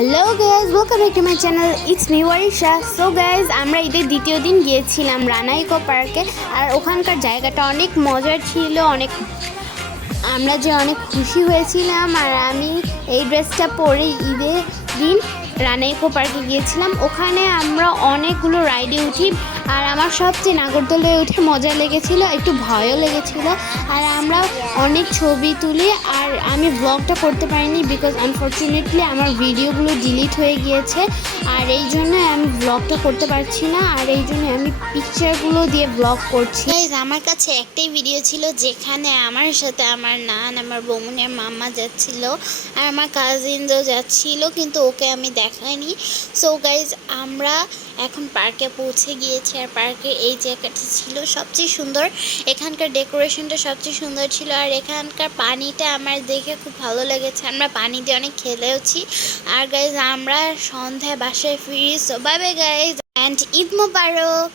Hello guys, welcome back to my channel. It's me Warisha. So guys, আমরা ঈদের দ্বিতীয় দিন গিয়েছিলাম রানা ইকো পার্কে। আর ওখানকার জায়গাটা অনেক মজার ছিল, আমরা অনেক খুশি হয়েছিলাম। আর আমি এই ড্রেসটা পরে ঈদের দিন রানা ইকো পার্কে গিয়েছিলাম। ওখানে আমরা অনেকগুলো রাইডে উঠি, আর আমার সবচেয়ে নাগরদোলায় উঠে মজা লেগেছিলো, একটু ভয়ও লেগেছিলো। আর আমরা অনেক ছবি তুলি, আর আমি ব্লগটা করতে পারিনি বিকজ আনফর্চুনেটলি আমার ভিডিওগুলো ডিলিট হয়ে গিয়েছে। আর এই জন্য আমি ব্লগটা করতে পারছি না, আর এই জন্য আমি পিকচারগুলো দিয়ে ব্লগ করছি। আমার কাছে একটাই ভিডিও ছিল যেখানে আমার সাথে আমার নান, আমার বোনের মাম্মা যাচ্ছিল, আর আমার কাজিনও যাচ্ছিল, কিন্তু ওকে আমি দেখাইনি। সো গাইজ, আমরা এখন পার্কে পৌঁছে গিয়েছি। আর পার্কের এই জায়গাটা ছিল সবচেয়ে সুন্দর, এখানকার ডেকোরেশনটা সবচেয়ে সুন্দর ছিল, আর এখানকার পানিটা আমার দেখে খুব ভালো লেগেছে। আমরা পানি দিয়ে অনেক খেলেওছি। আর গাইজ, আমরা সন্ধ্যায় বাসায় ফিরি। So bye bye guys, and Eid Mobarak.